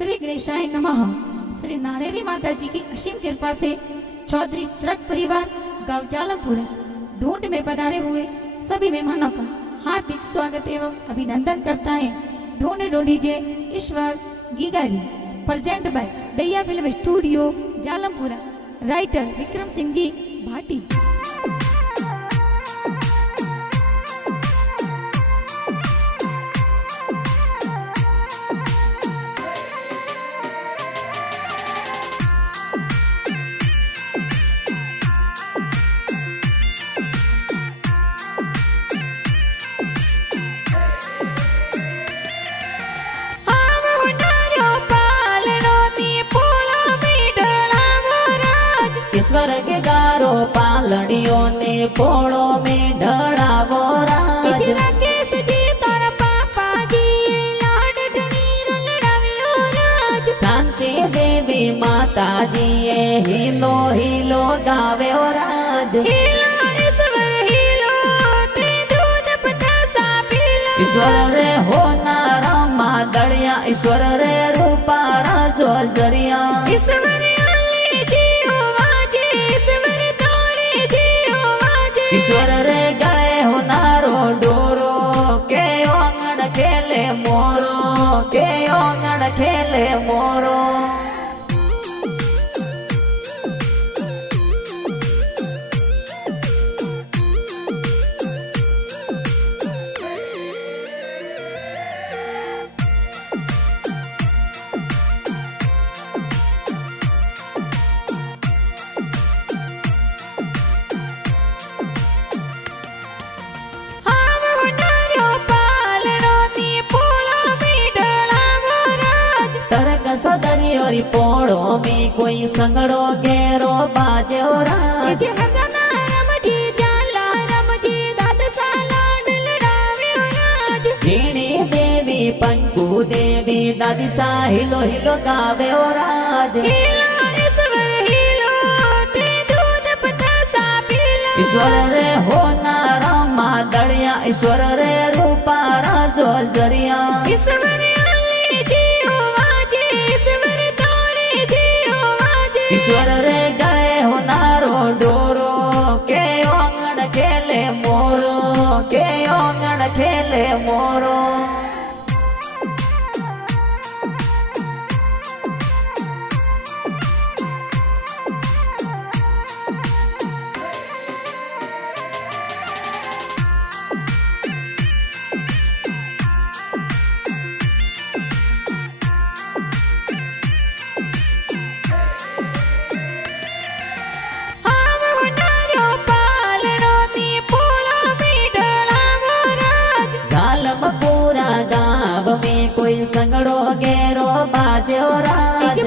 श्री गणेशाय नमः। श्री नारेरी माता जी की असीम कृपा से चौधरी ट्रक परिवार गांव जालमपुरा ढूंढ में पधारे हुए सभी मेहमानों का हार्दिक स्वागत एवं अभिनंदन करता है। ढूंढ ढूंढीजे ईश्वर गीगारी। प्रेजेंट बाय दैया film studio Jalampura. Writer Vikram Singh ji Bhati. ईश्वर के गारो पालड़ियों ने पोड़ो में ढड़ावो राज। राकेश जी तारा पापा जी लाडकनी रंगड़ावियो राज। शांति देवी माता जी हिलो हिलो गावे राज। हिलो ईश्वर हिलो ते दूध पतासा पीलो। ईश्वर रे हो नारा मादड़िया ईश्वर रे रूपा राजो जरिया। ईश्वर ईश्वर रे गले हो नारो डोरो के ओंगड़ खेले मोरो के ओंगड़ खेले मोरो। सदरियोरी पोड़ो में कोई संगड़ो गेरो बाजे राज। झीणी देवी पंकु देवी दादी सा हिलो हिलो गावे राज। ईश्वर रे हो नारा मादड़िया ईश्वर रे रूपा राजो जरिया। ईश्वर रे गले हो नारो डोरो के ओंगड़ खेले मोरो के ओंगड़ खेले मोरो। कोई संगड़ो गेरो बाजो राज।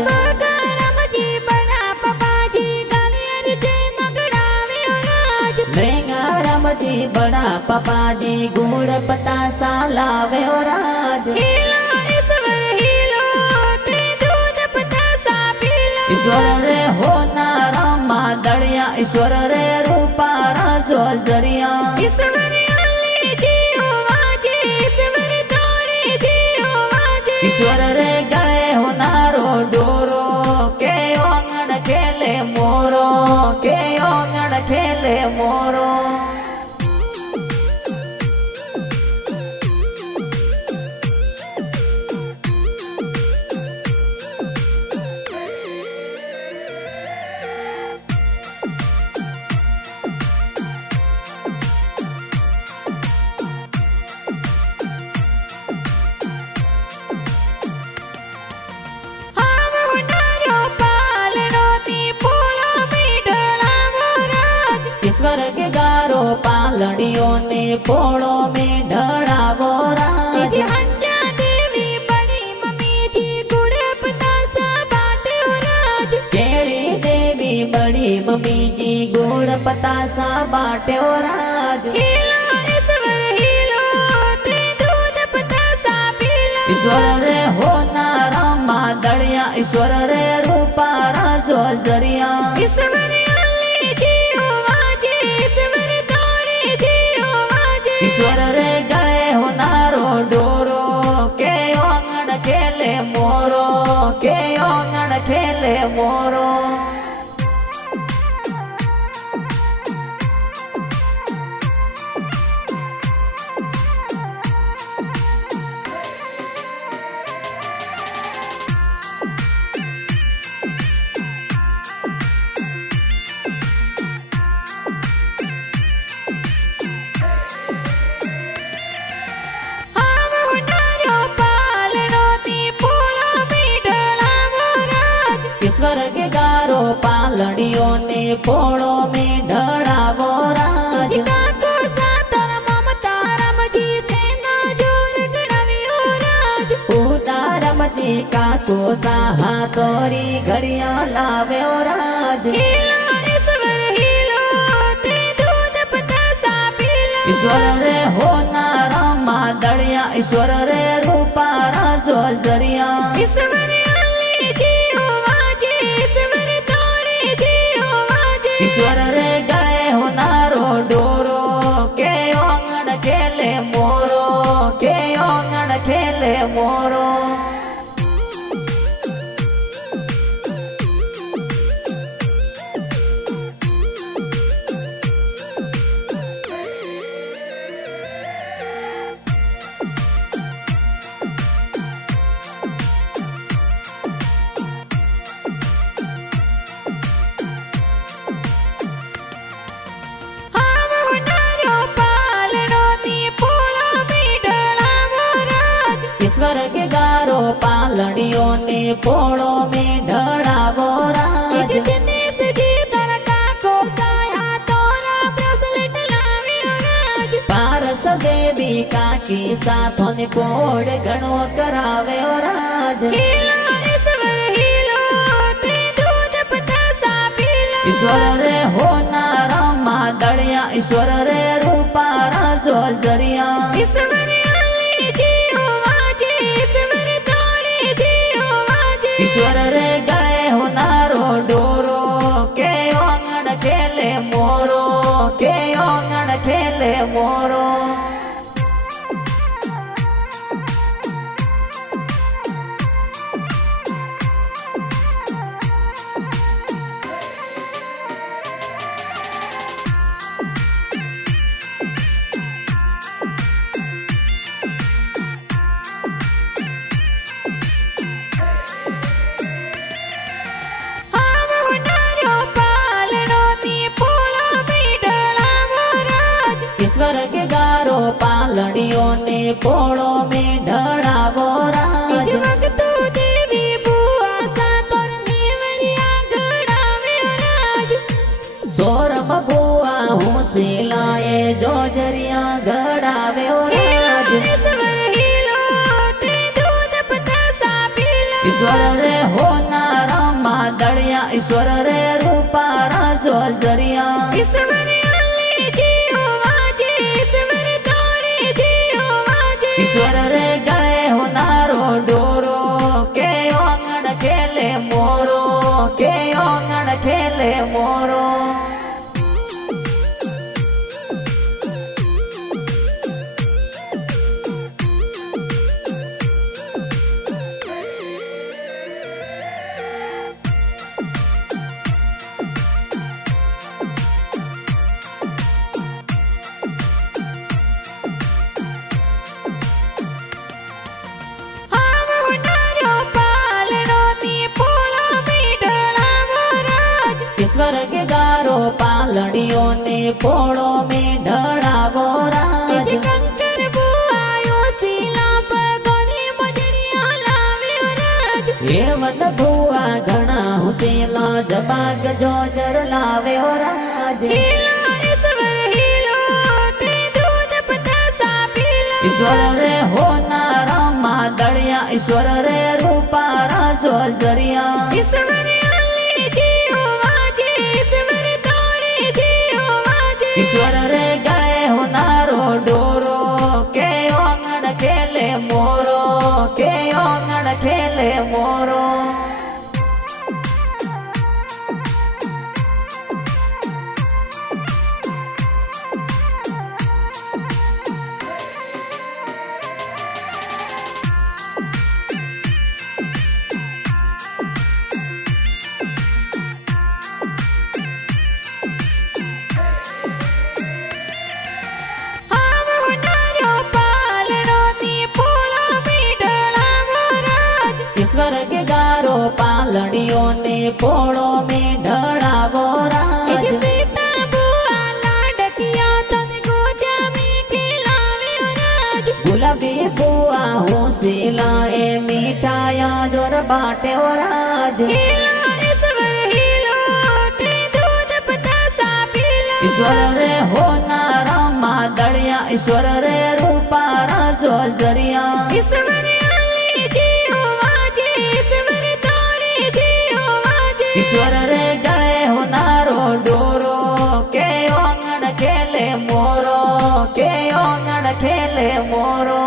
राम जी बड़ा पापा जी गुड़ पता सा लावे राज। ईश्वर रे हो नारा मादड़िया ईश्वर रे रूपा राजो जरिया। ईश्वर रे गले हो नारो डोरो के ओंगड़ खेले मोरो के ओंगड़ खेले मोरो। ईश्वर के गारो पालड़ियों ने पोड़ो में ढड़ावो राज। देवी बड़ी मम्मी जी गुड़ पतासा बाटे राज। केड़ी देवी बड़ी मम्मी जी गुड़ पतासा बाटे राज। ईश्वर रे हो नारा मादड़िया ईश्वर रे रूपा राजो जरिया। ईश्वर रे गले हो नारो डोरो के ओंगड़ खेले मोरो કે ઓંગણ ખેલે મોરો સ્વર્ગ ગારો પાલડીઓ ને પોળો में ढળાવો રાજ કાકો સાતર મમતા રમજી સેના જોર ગણાવ્યો રાજ ઉદારમજી કાકો સાહા તોરી ઘડિયા લાવ્યો રાજ હીલો ઈશ્વર હીલો તે દૂધ પતાસા પીલો ઈશ્વર રે હોનારા માદળિયા ઈશ્વર રે રૂપારા જોજરિયા ઈશ્વર આલે જીઓ વાજે ઈશ્વર તોડે જીઓ વાજે ઈશ્વર રે ગળે હોનારો ડોરો કે ઓંગણ ખેલે મોરો કે ઓંગણ ખેલે મોરો સ્વર્ગ ગારો પાલડીઓ ને પોળો में ढળાવો રાજ દિનેશ જી તારા કાકો સાયા તોરા બ્રેસલેટ લાવ્યો રાજ પારસ દેવી કાકી સાથો ને પોળ ઘણો કરાવ્યો રાજ હીલો ઈશ્વર હીલો તે દૂધ પતાસા પીલો ઈશ્વર રે હોનારા માદળિયા ઈશ્વર રે રૂપારા જોજરિયા ઈશ્વર આલે જીઓ વાજે ઈશ્વર તોડે જીઓ વાજે ઈશ્વર રે ગળે હોનારો ડોરો કે ઓંગણ ખેલે મોરો કે ઓંગણ ખેલે મોરો સ્વર્ગ ગારો પાલડીઓ ને પોળો में ढળાવો રાજ ભક્તો દેવી બુઆ સાતર દેવરિયા ગણાવ્યો રાજ સોરમ બુઆ હું શીલાએ જોજરિયા ઘડાવ્યો રાજ ઈશ્વર હીલો તે દૂધ પતાસા પીલો ઈશ્વર રે હોનારા માદળિયા ઈશ્વર રે રૂપારા જોજરિયા ઈશ્વર આલે જીઓ વાજે ઈશ્વર તોડે જીઓ વાજે ઈશ્વર રે ગળે હોનારો ડોરો કે ઓંગણ ખેલે મોરો કે ઓંગણ ખેલે મોરો સ્વર્ગ ગારો પાલડીઓ ને પોળો में ढળાવો રાજ કંકર બુઆયો શીલા પગોની મજડિયા લાવ્યો રાજ હેવદ ભુવા ઘણા હુસેલા જબાગ જોજર લાવ્યો રાજ હીલો ઈશ્વર હીલો તે દૂધ પતાસા પીલો ઈશ્વર રે હોનારા માદળિયા ઈશ્વર રે રૂપારા જોજરિયા ઈશ્વર આલે જીઓ વાજે ઈશ્વર તોડે જીઓ વાજે ઈશ્વર રે ગળે હોનારો ડોરો કે ઓંગણ ખેલે મોરો કે ઓંગણ ખેલે મોરો ईश्वर के गारो पालड़ियों ने पोड़ो में ढड़ावो राज सीता बुआ लाडकिया तन गोजा में खिलावे राज गुलाबी बुआ हो सिलाए मिठाया जोर बाटे ओ राज हिलो ईश्वर हिलो ते दूध पतासा पीलो ईश्वर रे हो नारा मादड़िया ईश्वर रे रूपा राजो जरिया ईश्वर आले जियो वाजे ईश्वर तोड़े जियो वाजे ईश्वर रे गले हो नारो डोरो के ओंगण खेले मोरो के ओंगण खेले मोरो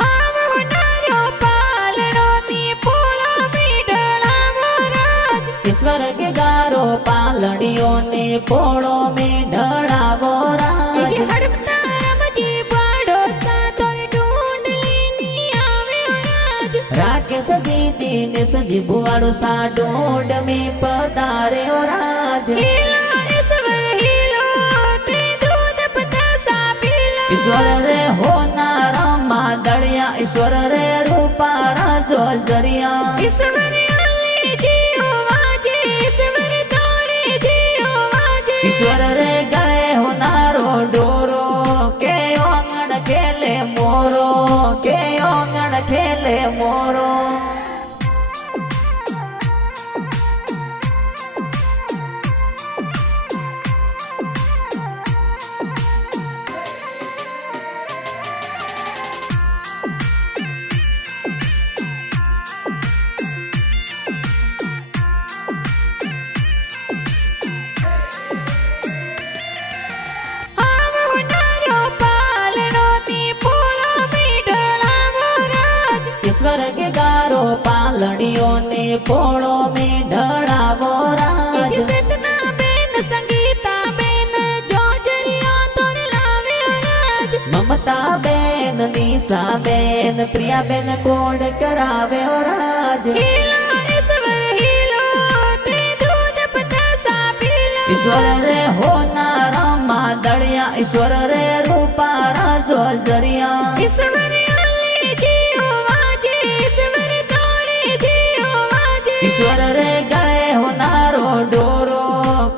हाव होनारो पालड़ो नी पोळो में ढळावो राज ईश्वर के गारो पालड़ियों ने पोड़ो में ढड़ावो राज हड़पता रमजी बाड़ो सातोर ढूंढली नी आवे राज राकेश दीदी ने सजी बुआड़ो सा ढूंढ में पधारे ओ राज हिलो ईश्वर हिलो ते दूध पतासा पीलो ईश्वर रे हो नारा मादड़िया ईश्वर रे रूपा राजो जरिया ईश्वर आले जियो वाजे ईश्वर तोड़े जियो वाजे ईश्वर रे गले हो नारो डोरो के ओंगण खेले मोरो के ओंगण खेले मोरो हाव होनारो पालड़ो नी पोळो में ढळावो राज ईश्वर के गारो पालड़ियों ने पोड़ो में ढड़ावो राज सतना बेन संगीता बेन जोजरिया तोर लावे राज ममता बेन निशा बेन प्रिया बेन कोड करावे ओ राज हिलो ईश्वर हिलो ते दूध पतासा पीलो ईश्वर रे हो नारा मादड़िया ईश्वर रे रूपा राजो जरिया ईश्वर आले जियो वाजे ईश्वर तोड़े जियो वाजे ईश्वर रे गले हो नारो डोरो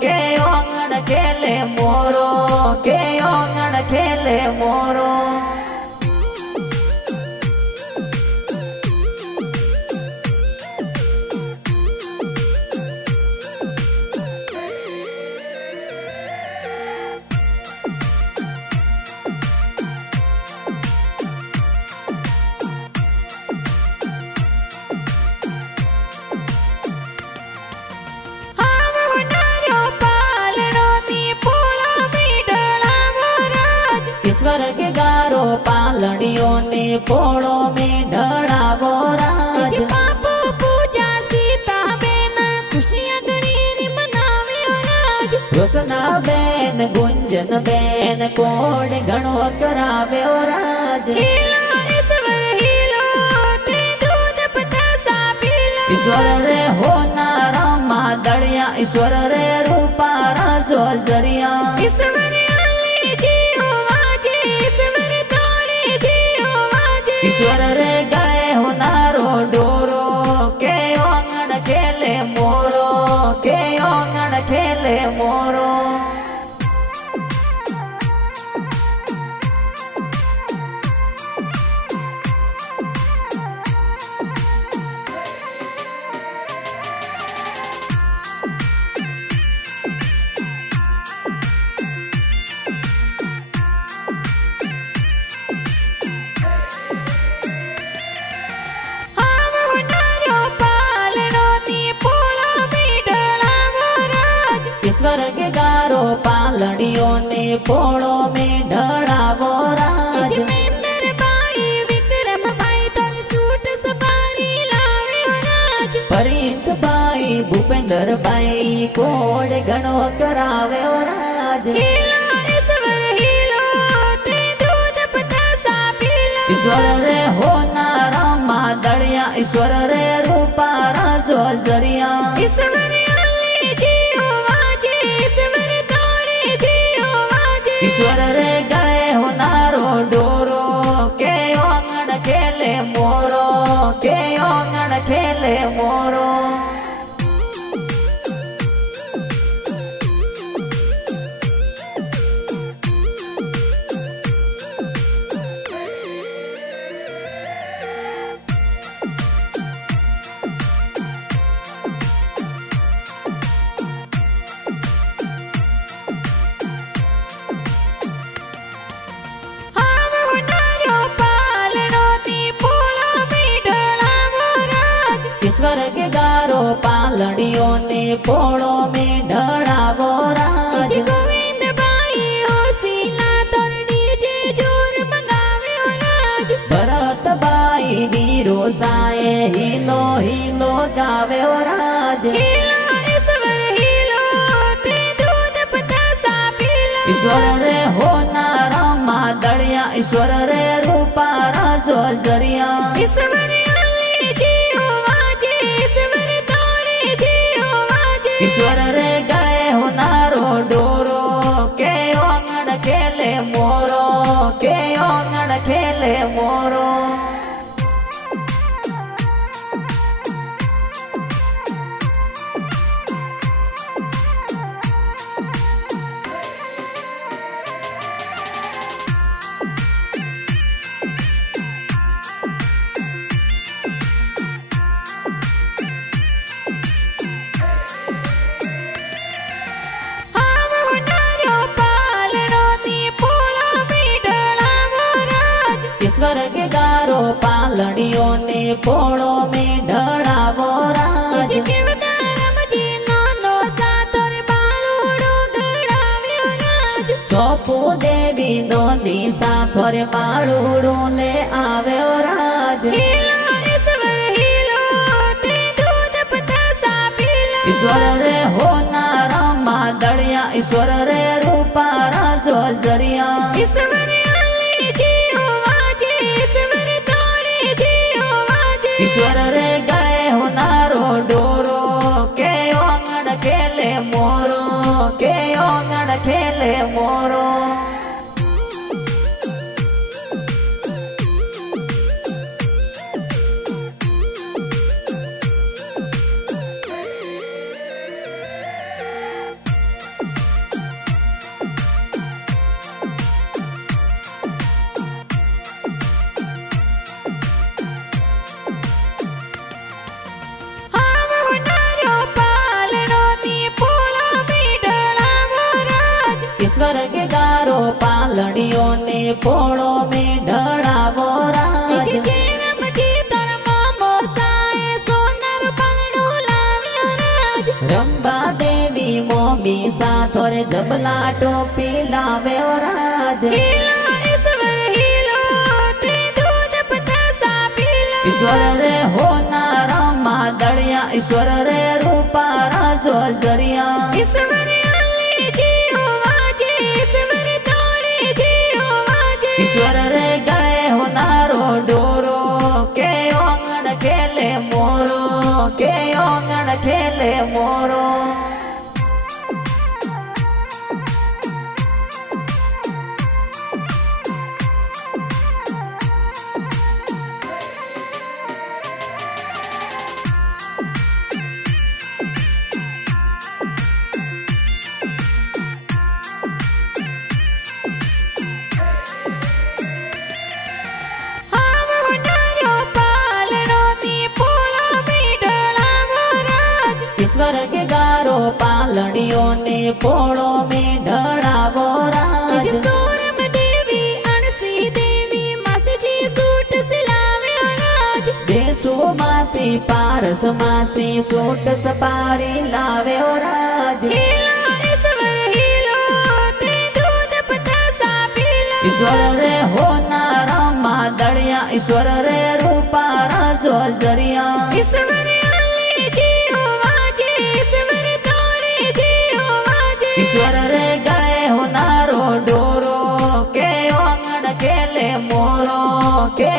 के ओंगण खेले मोरो के ओंगण खेले मोरो हाव होनारो पालड़ो नी पोळो में ढळावो राज ईश्वर के गारो पालड़ियों ने पोड़ो में ढड़ावो राज पापो पूजा सीता बेन खुशियां गणीरी मनावे राज Roshna Ben Gunjan Ben code घणो करावे ओ राज हिलो ईश्वर हिलो ते दूध पतासा पीलो ईश्वर रे हो नारा मादड़िया ईश्वर रे रूपा राजो जरिया ईश्वर आले जियो वाजे ईश्वर तोड़े जियो वाजे ईश्वर रे गले हो नारो डोरो के ओंगण खेले मोरो के ओंगण खेले मोरो हाव होनारो पालड़ो नी पोळो में ढळावो राज ईश्वर के गारो पालड़ियों ने पोड़ो में ढड़ावो राज जमेंद्र बाई विक्रम भाई तोर सूट सफारी लावे राज प्रिंस भाई भूपेंद्र भाई कोड घणो करावे ओ राज हिलो ईश्वर रे होनार मादड़िया ईश्वर रे रूपार जोजरिया ईश्वर आले जियो वाजे ईश्वर दौड़े जियो वाजे ईश्वर रे गले होनारो डोरो के ओंगण खेले मोरो के ओंगण खेले मोरो ईश्वर के गारो पालड़ियों ने पोड़ो में ढड़ावो राज गोविंद बाई होसीला तोर डीजे जोर मंगावे राज भरत बाई वीरो साए हिलो हिलो गावे राज हिलो ईश्वर हिलो ते दूध पतासा पीलो ईश्वर रे होनार मादड़िया ईश्वर रे रूपार जोजरिया ईश्वर ईश्वर रे गले होनारो डोरो के ओंगण खेले मोरो के ओंगण खेले मोरो ईश्वर के गारो पालड़ियों ने पोड़ो में ढड़ावो राज सोपू देवी नो निशा थोरे माड़ूड़ो ले आवे राज ईश्वर रे होनार मादड़िया ईश्वर रे रूपार जोजरिया ईश्वर रे गले होनारो डोरो के ओंगण खेले मोरो के ओंगण खेले मोरो ईश्वर के गारो पालड़ियों ने पोड़ो में ढड़ावो राज रंबा देवी मोमी सा थोरे जबला टोपी लावे राज ईश्वर रे होनार मादड़िया ईश्वर रे रूपार जोजरिया ईश्वर रे गले होनारो डोरो के ओंगण खेले मोरो के ओंगण खेले मोरो ईश्वर के गारो पालड़ियों ने पोड़ो में ढड़ावो राज देसु मासी पारस मासी सूट सपारी लावे राज ईश्वर रे होनार मादड़िया ईश्वर रे रूपार जोजरिया ईश्वर रे गले होनारो डोरो के ओंगण खेले मोरो के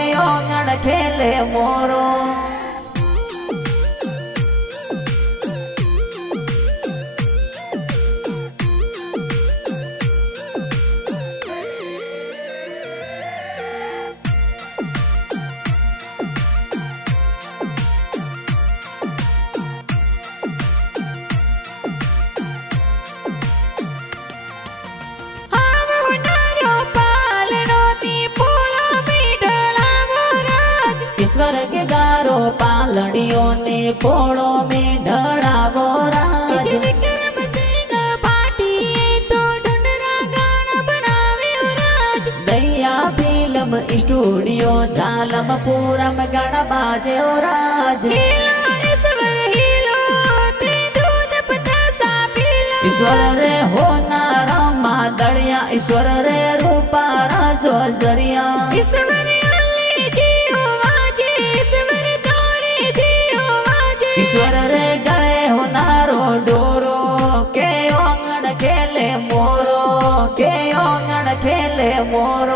ઈશ્વર કે ગારો પાલડીઓ ને પોળો में ઢળાવો રાજ વિક્રમ સિંહ પાટીએ તો ઢંઢરા ગાણા બનાવ્યો રાજ દયા ફિલ્મ સ્ટુડિયો ઝાલમપુરમ ગણ બાજ્યો રાજ હીલો ઈશ્વર હીલો તે દૂધ પતાસા પીલો ઈશ્વર રે હોનાર માદળિયા ઈશ્વર રે રૂપારા જોજરિયા ઈશ્વર આલે જીઓ વાજે ઈશ્વર તોડે જીઓ વાજે ઈશ્વર રે ગળે હોનારો ડોરો કે ઓંગણ ખેલે મોરો કે ઓંગણ ખેલે મોરો